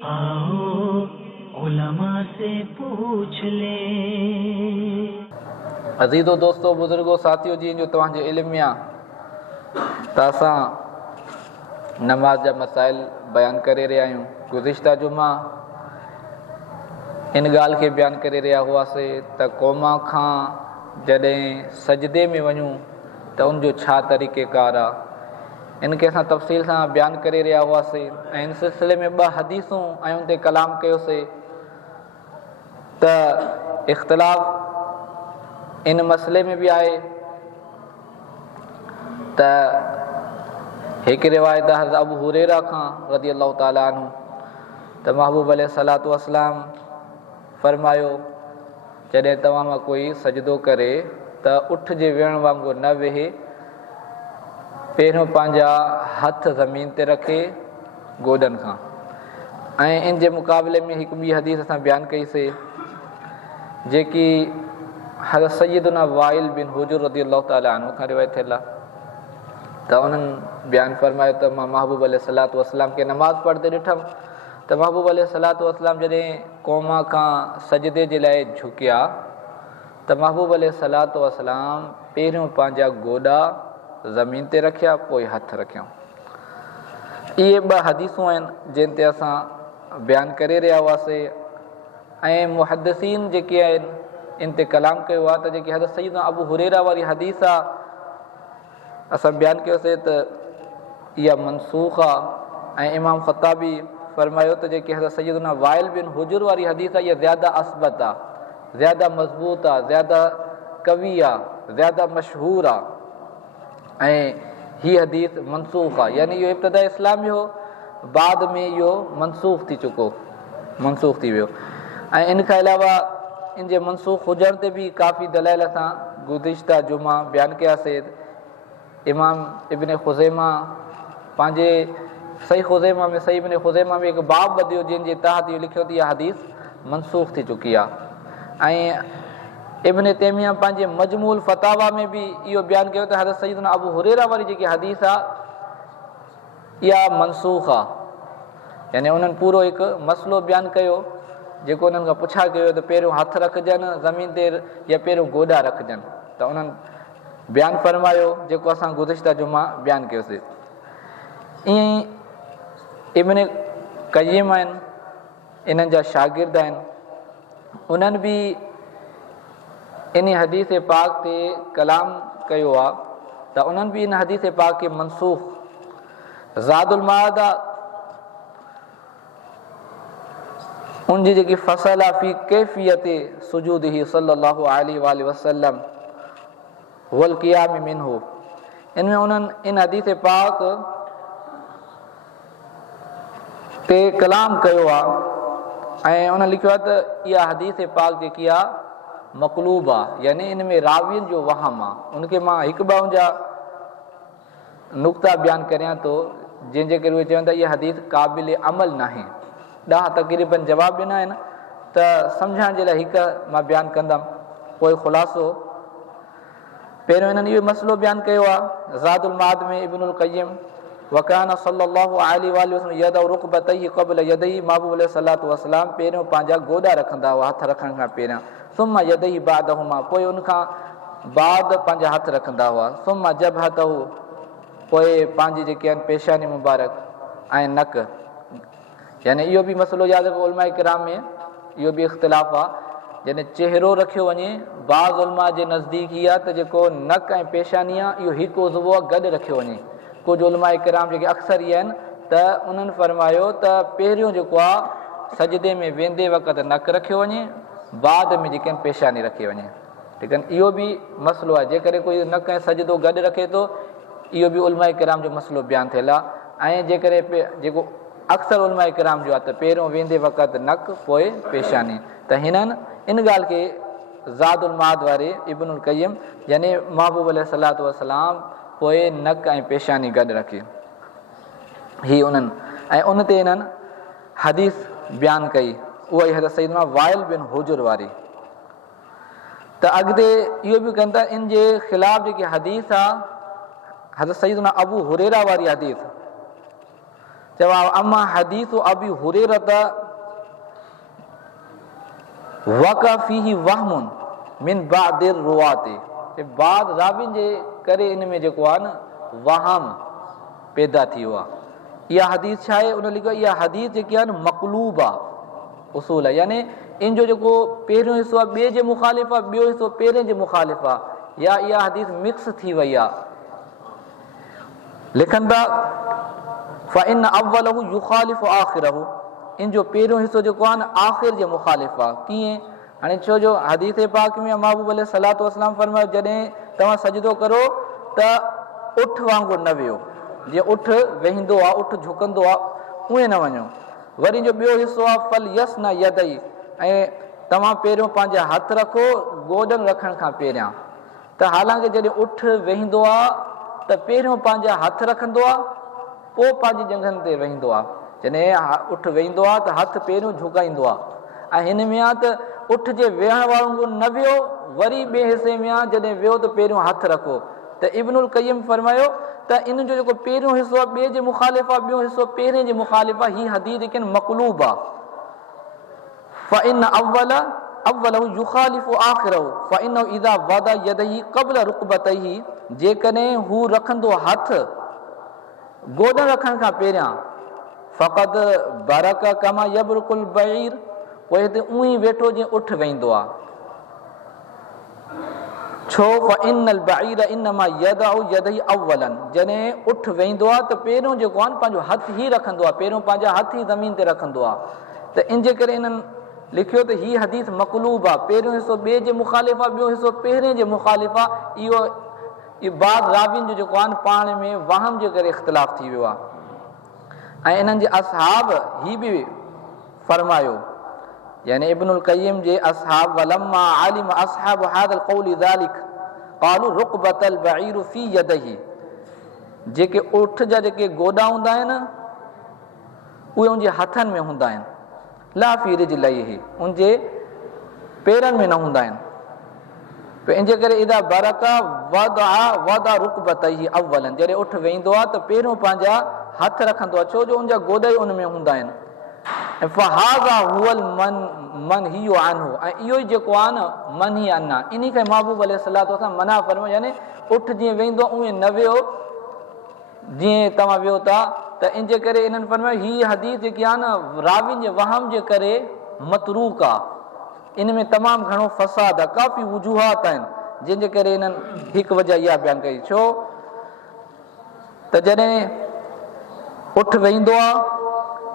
आओ उलमा से पूछ ले। अज़ीज़ो दोस्तो बुज़ुर्गो साथियो जी जो तव्हांजे इल्म में आहे त असां नमाज़ जा मसाइल बयानु करे रहिया आहियूं। गुज़िश्ता जुमा इन ॻाल्हि खे बयानु करे रहिया हुआसीं त क़ौमा खां जॾहिं सजदे में वञूं त उनजो छा तरीक़ेकार आहे। इन खे असां तफ़सील सां बयानु करे रहिया हुआसीं ऐं इन सिलसिले में 2 हदीसूं ऐं उन ते कलाम कयोसीं त इख़्तिलाफ़ इन मसइले में बि आहे त हिकु रिवायत हज़रत अबू हुरैरा खां रज़ी अल्लाह ताला अन्हु त महबूब अलैहिस्सलातु वस्सलाम फरमायो जॾहिं तव्हां मां कोई सजदो करे त उठ जे वेहण वांगुरु न वेहे, पहिरियों पंहिंजा हथ ज़मीन ते रखे गोॾनि खां। ऐं इन जे मुक़ाबले में हिकु ॿी हदीस असां बयानु कईसीं जेकी हज़रत सैयदना वाइल बिन हुजुर रज़ी अल्लाह ताला अन्हु खां रिवायत थियल आहे त उन्हनि बयानु फरमायो त मां महबूब अलैहिस्सलातु वस्सलाम खे नमाज़ पढ़ंदे ॾिठमि त महबूब अलैहिस्सलातु वस्सलाम जॾहिं क़ौमा खां सजदे जे लाइ झुकिया त महबूब अलैहिस्सलातु वस्सलाम पहिरियों पंहिंजा गोॾा ज़मीन ते रखिया, पोइ हथ रखिया। इहे 2 हदीसूं आहिनि जिन ते असां बयानु करे रहिया हुआसीं ऐं मुहद्दिसीन जेके आहिनि इन ते कलाम कयो आहे त जेकी हज़रत सैयदना अबू हुरैरा वारी हदीस आहे असां बयानु कयोसीं त इहा मनसूख़ आहे ऐं इमाम ख़त्ताबी फरमायो त जेकी हज़रत सैयदना वाइल बिन हुजुर वारी हदीस आहे इहा ज़्यादा असबत आहे, ज़्यादा मज़बूत आहे, ज़्यादा कवी आहे, ज़्यादा मशहूर आहे ऐं हीअ हदीस मनसूख़ आहे, यानी इहो इब्तिदा इस्लाम जो बाद में इहो मनसूख़ थी मनसूख़ थी वियो। ऐं इन खां अलावा इन जे मनसूख़ हुजण ते बि काफ़ी दलाइल असां गुज़िश्ता जुमा बयानु कयासीं। इमाम इब्न ख़ुज़ैमा पंहिंजे सही ख़ुज़ैमा में हिकु बाब वधियो जंहिंजे तहत इहो लिखियो त इहा हदीस मनसूख़ थी चुकी आहे। ऐं इब्न तैमिया पंहिंजे मजमूल फतावा में बि इहो बयानु कयो त हज़रत सैयदना अबू हुरैरा वारी जेकी हदीस आहे इहा मनसूख़ आहे, यानी उन्हनि पूरो हिकु मसइलो बयानु कयो जेको उन्हनि खां पुछा कयो त पहिरियों हथ रखजनि ज़मीन ते या पहिरियों गोॾा रखजनि, त उन्हनि बयानु फरमायो जेको असां गुज़िश्ता जुमा बयानु कयोसीं। ईअं ई इब्न क़य्यिम आहिनि, इन्हनि जा शागिर्द आहिनि, उन्हनि बि इन हदीस पाक ते कलाम कयो आहे त उन्हनि बि इन हदीस पाक खे मनसूख़ ज़ादुल माद आहे उनजी जेकी फ़सल आहे फ़ी कैफ़ियत सुजूदिही सल्लल्लाहु अलैहि वसल्लम वल क़ियाम मिन्हु, इनमें उन्हनि इन हदीस पाक ते कलाम कयो आहे ऐं उन्हनि लिखियो आहे त इहा हदीस पाक जेकी आहे मक़लूब आहे, यानी इन में रावियुनि जो वहम आहे। उनखे मां हिकु ॿ जा नुक़्ता बयानु करियां थो जंहिंजे करे उहे चवनि था इहा हदीस क़ाबिल अमल न आहे। 10 तक़रीबन जवाब ॾिना आहिनि त सम्झण जे लाइ हिकु मां बयानु कंदुमि, पोइ ख़ुलासो। पहिरियों हिननि इहो मसइलो बयानु कयो आहे ज़ादुल माद में इब्नुल क़य्यिम वकाना सल्लल्लाहु अलैहि वसल्लम यदउ रुकबतैहि क़ब्ल यदैहि, महबूब अलैहिस्सलातु वस्सलाम पहिरियों पंहिंजा गोॾा रखंदा हुआ हथ रखण खां पहिरियां, सुम्मा यदैहि बादहुमा, पोइ उनखां बाद पंहिंजा हथ रखंदा हुआ, सुम्मा जबहतहु, पोइ पंहिंजी जेके आहिनि पेशानी मुबारक ऐं नक। यानी इहो बि मसइलो यादि रखो, उलमा किराम में इहो बि इख़्तिलाफ़ आहे, जॾहिं चहिरो रखियो वञे बाज़ उलमा जे नज़दीक इहा त जेको नक ऐं पेशानी आहे इहो हिकु उज़वो आहे गॾु रखियो वञे। कुझु उलमा किराम जेके अक्सर इहे आहिनि त उन्हनि फरमायो त पहिरियों जेको आहे सजदे में वेंदे वक़्तु नक रखियो वञे, बाद में जेके आहिनि पेशानी रखी वञे। ठीकु आहे, इहो बि मसइलो आहे। जेकॾहिं कोई नक ऐं सजदो गॾु रखे थो इहो बि उलमा किराम जो मसइलो बयानु थियल आहे। ऐं जेकॾहिं जेको अक्सर उलमा किराम जो आहे त पहिरियों वेंदे वक़्तु नक पोइ पेशानी, त हिननि इन ॻाल्हि खे ज़ादुल माद वारे इब्नुल क़य्यिम यानी महबूब अलैहिस्सलातु वस्सलाम पोइ नक ऐं पेशानी गॾु रखी हीअ उन्हनि, ऐं उन ते इन्हनि हदीस बयानु कई उहा ई हज़रत सैयदना वाइल बिन हुजुर वारी। त अॻिते इहो बि कनि था इन जे ख़िलाफ़ जेकी हदीस आहे हज़रत सैयदना अबू हुरैरा वारी हदीस चवा अम्मा हदीस अबी हुरैरत वका फीही वहमुन मिन बादिर रुवाते, बाद राविन जे करे इन में जेको आहे न वहम पैदा थी वियो आहे। इहा हदीस छा आहे? उन लिखियो इहा हदीस जेकी आहे न मक़लूब आहे, उसूल आहे, यानी इन जो जेको पहिरियों हिसो आहे ॿिए जे मुखालिफ़ आहे, ॿियो हिसो पहिरें जे मुखालिफ़ आहे, या इहा हदीस मिक्स थी वई आहे। लिखनि था फ़इन अव्वलहु युख़ालिफ़ु आख़िरहु, इन जो पहिरियों हिसो जेको आहे न आख़िर जे मुखालिफ़ आहे। कीअं? हाणे छो जो हदीस पाक में महबूब अलैहिस्सलातु वस्सलाम फरमायो जॾहिं तव्हां सजदो करो त उठ वांगुरु न वियो, जीअं उठ वेहींदो आहे, उठ झुकंदो आहे, उहे न वञो। वरी जो ॿियो हिसो आहे फल यस न यदई, ऐं तव्हां पहिरियों पंहिंजा हथ रखो गोॾनि रखण खां पहिरियां। त हालांकि जॾहिं उठ वेहींदो आहे त पहिरियों पंहिंजा हथ रखंदो आहे, पोइ पंहिंजी जंघनि ते वेहींदो आहे। जॾहिं उठ वेहींदो आहे त हथ पहिरियों झुकाईंदो आहे, ऐं हिन में आहे त उठ जे वेहण वांगुरु न वियो, वरी ॿिए हिसे में आहे जॾहिं वियो त पहिरियों हथ रखो। त इब्नुल क़य्यिम फरमायो त इन जो जेको पहिरियों हिसो आहे ॿिए जे मुखालिफ़ आहे, ॿियो हिसो पहिरें जे मुखालिफ़ आहे। हीअ हदीस जेके मक़लूब आहे। फ़इन अव्वलहु युख़ालिफ़ु आख़िरहु फ़इन्नहु इज़ा वदा यदैहि क़ब्ल रुकबतैहि, जेकॾहिं हू रखंदो हथ गोॾनि रखण खां पहिरियां, फ़क़द बरक कमा यबरुकुल बईर, पोइ हिते उअं ई वेठो जीअं उठ वेहींदो आहे। छो? फ़इन्नल बईर इन्नमा यदउ यदैहि अव्वलन, जॾहिं उठ वेहींदो आहे त पहिरियों जेको आहे न पंहिंजो हथ ई रखंदो आहे, पहिरियों पंहिंजा हथ ई ज़मीन ते रखंदो आहे। त इन जे करे इन्हनि लिखियो त हीअ हदीस मक़लूब आहे, पहिरियों हिसो ॿिए जे मुखालिफ़ आहे, ॿियो हिसो पहिरें जे मुखालिफ़ आहे। इहो बाद राविन जो जेको आहे न पाण में वहम जे करे इख़्तिलाफ़ थी वियो आहे। ऐं इन्हनि जे असहाब ही बि फरमायो, यानी इब्नुल क़य्यिम जे असहाब वलम्मा आलिम असहाब हादल क़ौल ज़ालिक क़ालू रुकबतल बईर फी यदैहि, जेके उठ जा जेके गोॾा हूंदा आहिनि उहे उनजे हथनि में हूंदा आहिनि, ला फी रिजलैहि, उनजे पेरनि में न हूंदा आहिनि। इन जे करे इदा बरका वदा रुकबतैहि अव्वलन, जॾहिं उठ वेहींदो आहे त पहिरियों पंहिंजा हथ रखंदो आहे, छो जो उनजा गोॾा ई उन में हूंदा आहिनि। फ़हाज़ा हुवल मनहियु अन्हु, ऐं इहो ई जेको आहे न मनही अन्ना, इन खे महबूब अलैहिस्सलातु वस्सलाम मना फरमायो, यानी उठ जीअं वेहींदो आहे उएं न वियो जीअं तव्हां वियो था। त इन जे करे इन्हनि फरमायो हीअ हदीस जेकी आहे न राविन जे वहम जे करे मतरूक आहे, इन में तमामु घणो फ़साद आहे, काफ़ी वजूहात आहिनि, जंहिंजे करे इन्हनि हिकु वजह इहा बयानु कई। छो त जॾहिं उठ वेहींदो आहे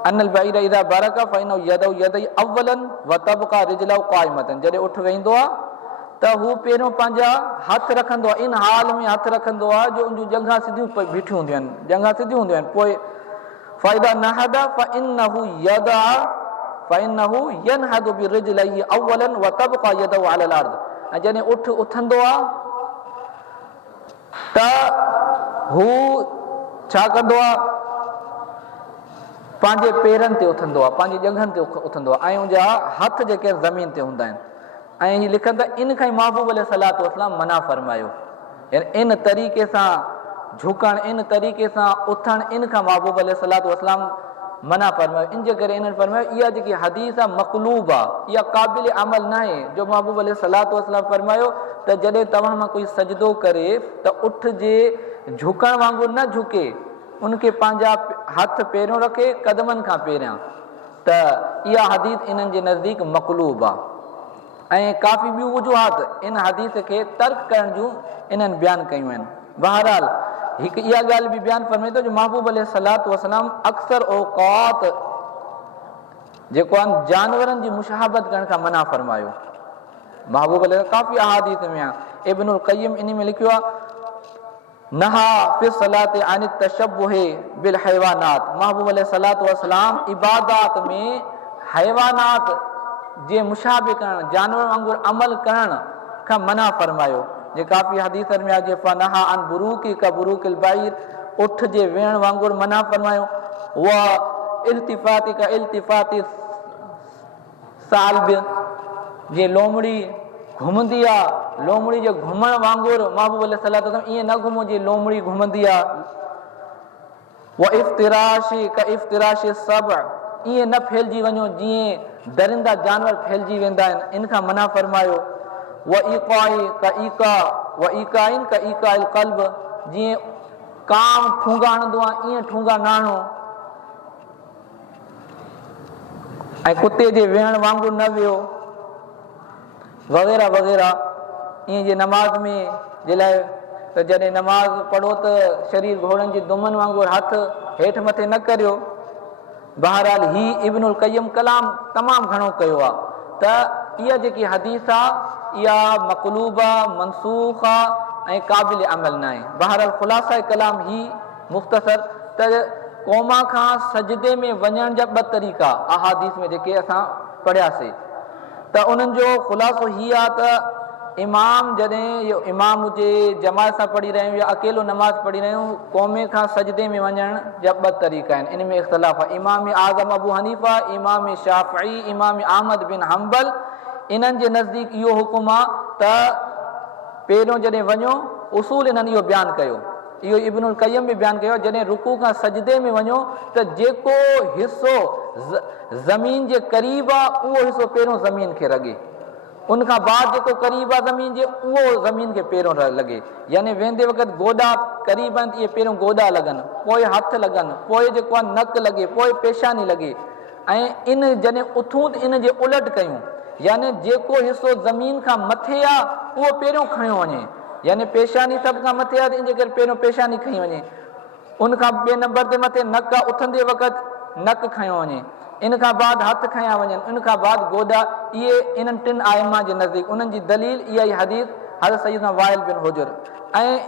अनल बईर इज़ा बरक फ़इन्नहु यदउ यदैहि अव्वलन व तबक़ा रिजलहु क़ाइमतन, जॾहिं उठ वेहींदो आहे त हू पहिरियों पंहिंजा हथ रखंदो आहे, इन हाल में हथ रखंदो आहे जो उन जूं जंघा सिधियूं बीठियूं हूंदियूं आहिनि, जंघा सिधियूं हूंदियूं आहिनि। पोइ फ़ाइदा नहद फ़इन्नहु यदा फ़इन्नहु यनहदु बिरिजलैहि अव्वलन व तबक़ा यदहु अलल अर्द, ऐं जॾहिं उठ उथंदो आहे त हू छा कंदो आहे? पंहिंजे पेरनि ते उथंदो आहे, पंहिंजी जंघनि ते उथंदो आहे, ऐं उनजा हथ जेके ज़मीन ते हूंदा आहिनि। ऐं हीअ लिखनि था इन खां ई महबूब अलैहिस्सलातु वस्सलाम मना फरमायो, यानी इन तरीक़े सां झुकण, इन तरीक़े सां उथण, इन खां महबूब अलैहिस्सलातु वस्सलाम मना फरमायो। इन जे करे इन्हनि फरमायो इहा जेकी हदीस आहे मक़लूब आहे, इहा क़ाबिल अमल न आहे। जो महबूब अलैहिस्सलातु वस्सलाम फरमायो त जॾहिं तव्हां मां कोई सजदो करे त उठ जे झुकण वांगुरु न झुके, उनखे पंहिंजा हथ पहिरियों रखे कदमनि खां पहिरियां, त इहा हदीस इन्हनि जे नज़दीक मक़लूब आहे। ऐं काफ़ी ॿियूं वजूहात इन हदीस खे तर्क करण जूं इन्हनि बयानु कयूं आहिनि। बहरहाल हिकु इहा ॻाल्हि बि बयानु फरमाए थो जो महबूब अलैहिस्सलातु वस्सलाम अक्सर औक़ात जेको आहे जानवरनि जी मुशाहबत करण खां मना फरमायो। महबूब काफ़ी अहादीस में आहे, इब्नुल क़य्यिम इन में लिखियो आहे नहा फी सलात अन तशब्बुह बिल हैवानात, महबूब अलैहिस्सलातु वस्सलाम इबादत में हैवानात जे मुशाबे करण, जानवर वांगुरु अमल करण खां मना फरमायो। जे काफ़ी हदीसनि में आहे फनहा अन बुरूकी का बुरूकिल बाइर, उठ जे वेहण वांगुरु मना फरमायो। उहा इल्तिफाती का इल्तिफाती साल्ब, जे लोमड़ी घुमंदी आहे, लोमड़ी जे घुमण वांगुरु महबूब अलैहिस्सलातु वस्सलाम ईअं न घुमो जीअं लोमड़ी घुमंदी आहे। व इफ्तिराशी का इफ्तिराशी सब ईअं न फैलिजी वञो जीअं दरिंदा जानवर फैलिजी वेंदा आहिनि। इन खां मना फरमायो व इकाई का इका व इकाइन का इका अल क़ल्ब जीअं काम ठूंगा हणंदो आहे ईअं ठूंगा न हणो ऐं कुते जे वेहण वांगुरु न वियो वग़ैरह वग़ैरह। ईअं जे नमाज़ में जे लाइ त जॾहिं नमाज़ पढ़ो त शरीर घोड़नि जी दुमनि वांगुरु हथ हेठि मथे न करियो। बहरहाल ही इब्नुल क़य्यिम कलाम तमामु घणो कयो आहे त इहा जेकी हदीस आहे इहा मक़लूब आहे, मनसूख़ आहे ऐं क़ाबिल अमल न आहे। बहरहाल ख़ुलासा कलाम ही मुख़्तसर त क़ौमा खां सजदे में वञण जा ॿ तरीक़ा अहादीस में जेके असां पढ़ियासीं त उन्हनि जो ख़ुलासो हीअ आहे त इमाम जॾहिं इहो इमाम हुजे जमात सां पढ़ी रहियूं या अकेलो नमाज़ पढ़ी रहियूं क़ौमे खां सजदे में वञण जा ॿ तरीक़ा आहिनि। इन में इख़्तिलाफ़ आहे। इमाम आज़म अबू हनीफ़ा, इमाम शाफ़िई, इमाम अहमद बिन हंबल इन्हनि जे नज़दीक इहो हुकुम आहे त पहिरियों जॾहिं वञो उसूल इन्हनि इहो बयानु कयो, इहो इब्नुल क़य्यिम बि बयानु कयो, जॾहिं रुकू खां सजदे में वञो त जेको हिसो ज़मीन जे क़रीब आहे उहो हिसो पहिरियों ज़मीन खे लॻे, उनखां बाद जेको क़रीब आहे ज़मीन जे उहो ज़मीन खे पहिरियों लॻे। यानी वेंदे वक़्तु गोॾा क़रीब आहिनि त इहे पहिरियों गोॾा लॻनि, पोइ हथ लॻनि, पोइ जेको आहे नक लॻे, पोइ पेशानी लॻे। ऐं इन जॾहिं उथूं त इन जे उलट कयूं, यानी जेको हिसो ज़मीन खां मथे आहे उहो पहिरियों खयो वञे, यानी पेशानी सभ खां मथे आहे त इन जे करे पहिरियों पेशानी खई वञे। उनखां ॿिए नंबर ते मथे नक आहे, उथंदे वक़्तु नक खयो वञे, इन खां बाद हथ खया वञनि, इन खां बाद गोॾा। इहे इन्हनि टिनि आइमा जे नज़दीक उन्हनि जी दलील इहा ई हदीस हज़रत सय्यदना वाइल बिन हुजुर ऐं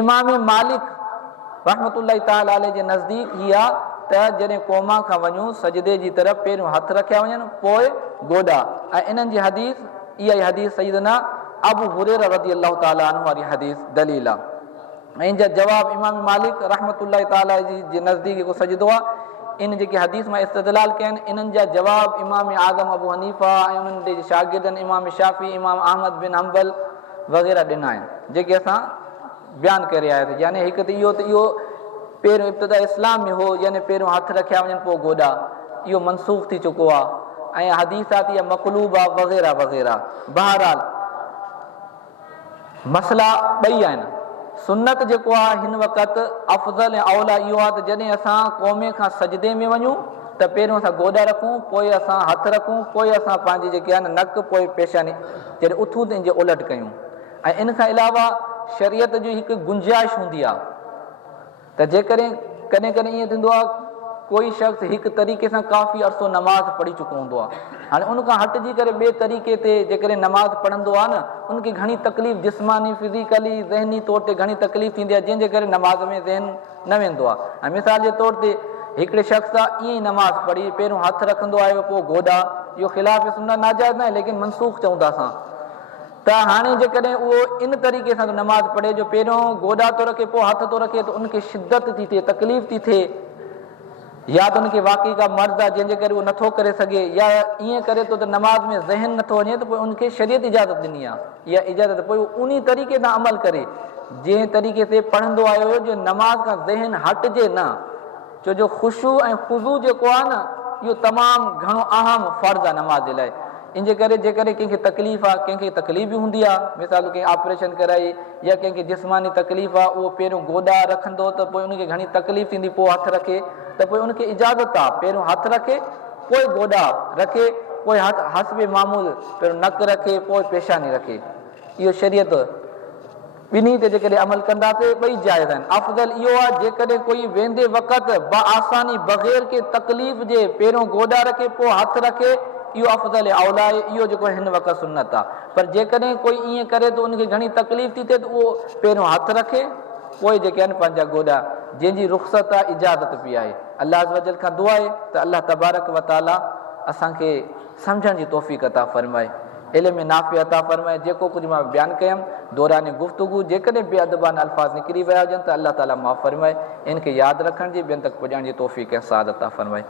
इमाम मालिक रहमतुल्लाहि तआला अलैहि जे नज़दीक इहा त जॾहिं क़ौमा खां वञूं सजदे जी तरफ़ पहिरियों हथ रखिया वञनि पोइ गोॾा। ऐं इन्हनि जी हदीस इहा ई हदीस सय्यदना अबू हुरैरा रज़ियल्लाहु तआला अन्हु वारी हदीस दलील आहे। ऐं इन जा जवाब इमाम मालिक रहमतुल्लाहि तआला जे नज़दीक जेको सजदो आहे इन जेकी हदीस मां इस्तदलाल कया आहिनि, इन्हनि जा जवाब इमाम आज़म अबू हनीफ़ा ऐं उन्हनि जे शागिर्दनि इमाम शाफ़ी, इमाम अहमद बिन हंबल वग़ैरह ॾिना आहिनि जेके असां बयानु करे आया आहियूं। यानी हिकु त इहो पहिरियों इब्तिदा इस्लाम में हो, यानी पहिरियों हथ रखिया वञनि पोइ गोॾा, इहो मनसूख़ थी चुको आहे। ऐं हदीसात इहा मक़लूब आहे वग़ैरह वग़ैरह। बहरहाल मसला ॿई आहिनि। सुन्नत जेको आहे हिन वक़्तु अफ़ज़ल ऐं औला इहो आहे त जॾहिं असां क़ौमे खां सजदे में वञूं त पहिरियों असां गोॾा रखूं, पोइ असां हथ रखूं, पोइ असां पंहिंजी जेके आहे न नक, पोइ पेशानी, जॾहिं उथूं त इन जे उलट कयूं। ऐं इन खां अलावा शरीयत जी हिकु गुंजाइश हूंदी आहे त जेकॾहिं कॾहिं कॾहिं ईअं थींदो आहे कोई शख़्स हिकु तरीक़े सां काफ़ी अरसो नमाज़ पढ़ी चुको हूंदो आहे, हाणे उनखां हटिजी करे ॿिए तरीक़े ते जेकॾहिं नमाज़ पढ़ंदो आहे न उनखे घणी तकलीफ़ जिस्मानी, फिज़िकली, ज़हनी तौर ते घणी तकलीफ़ थींदी आहे, जंहिंजे करे नमाज़ में ज़हन न वेंदो आहे। ऐं मिसाल जे तौर ते हिकिड़े शख़्स आहे ईअं ई नमाज़ पढ़ी पहिरियों हथ रखंदो आयो पोइ गोॾा, इहो ख़िलाफ़ सुन्नत नाजाइज़ न आहे लेकिन मनसूख़ चऊं था असां। त हाणे जेकॾहिं उहो इन तरीक़े सां नमाज़ पढ़े जो पहिरियों गोॾा थो रखे पोइ हथ थो रखे त उनखे शिदत थी थिए, तकलीफ़ थी थिए, या त उनखे वाक़ई का मर्ज़ आहे जंहिंजे करे उहो नथो करे सघे, या ईअं करे थो त नमाज़ में ज़हन नथो वञे, त पोइ उनखे शरीयत इजाज़त ॾिनी आहे, इहा इजाज़त पोइ उन तरीक़े सां अमल करे जंहिं तरीक़े ते पढ़ंदो आयो हुयो जो नमाज़ खां ज़हन हटिजे न। छो जो ख़ुशू ऐं ख़ुज़ू जेको आहे न इहो तमामु घणो अहम फ़र्ज़ु आहे नमाज़ जे लाइ। इन जे करे जेकॾहिं कंहिंखे तकलीफ़ आहे, कंहिंखे तकलीफ़ बि हूंदी आहे, मिसाल कंहिं ऑपरेशन कराई या कंहिंखे जिस्मानी तकलीफ़ आहे, उहो पहिरियों गोॾा रखंदो त पोइ उनखे घणी तकलीफ़ थींदी, पोइ हथ रखे त पोइ उनखे इजाज़त आहे पहिरियों हथ रखे पोइ गोॾा रखे, पोइ हस्बे मामूल पहिरियों नक रखे पोइ पेशानी रखे। इहो शरीयत ॿिन्ही ते जेकॾहिं अमल कंदासीं ॿई जाइज़ आहिनि। अफ़ज़ल इहो आहे जेकॾहिं कोई वेंदे वक़्तु आसानी बग़ैर के तकलीफ़ जे पहिरियों गोॾा रखे पोइ हथ रखे, इहो अफ़ज़ल औला आहे, इहो जेको हिन वक़्तु सुन्नत आहे। पर जेकॾहिं कोई ईअं करे त उनखे घणी तकलीफ़ थी थिए त उहो पहिरियों हथ रखे पोइ जेके आहिनि पंहिंजा गोॾा, जंहिंजी रुख़्सत आहे, इजाज़त बि आहे। अल्लाह अज़्ज़ वजल खां दुआ आहे त अल्लाह तबारक व तआला असांखे सम्झण जी तौफ़ीक़ अता फ़रमाए, इल्म नाफ़ी अता फ़रमाए। जेको कुझु मां बयानु कयुमि दौरान गुफ़्तगू जेकॾहिं बेअदबान अल्फाज़ निकिरी विया हुजनि त अल्लाह ताला माफ़ फ़रमाए, इन खे यादि रखण जी ॿियनि तक पुॼाइण जी तौफ़ीक़ ऐं साद अता फ़रमाए।